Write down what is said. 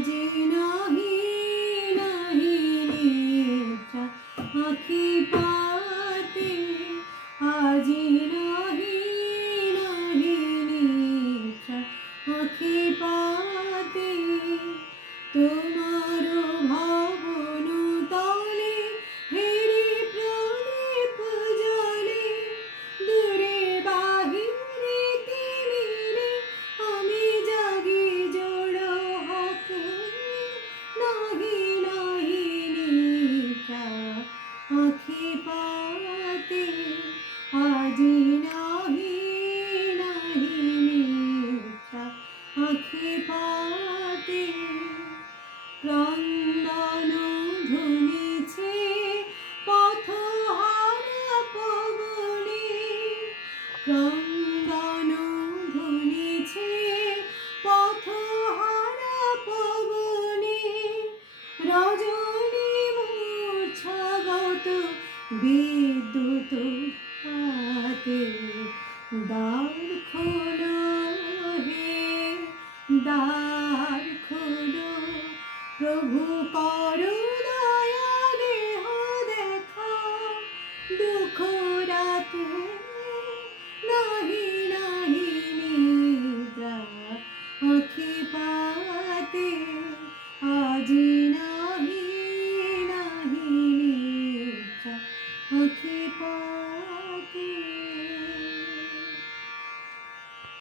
আজি নাহি নাহি নিদ্রা আঁখি পাতে, আজি নাহি নাহি নিদ্রা আঁখি পাতে। তোমার ভবন তলে হেরি প্রদীপ জ্বলে, দূরে বাহিরে তিমিরে আমি জাগি জোড়ো হাতে। নাহি নাহি নিদ্রা আঁখি পাতে, আজি নাহি নাহি নিদ্রা আঁখি পাতে। ক্রন্দন ধ্বনিছে পথহারা পবনে, ক্রন্দন ধ্বনিছে পথহারা পবনে। রজনী মূর্ছাগত বিদ্যুৎ হাতে, দ্বার খোলো হে দ্বার খোলো, প্রভু করো দয়া দেহ দেখা, দুঃখ রাতে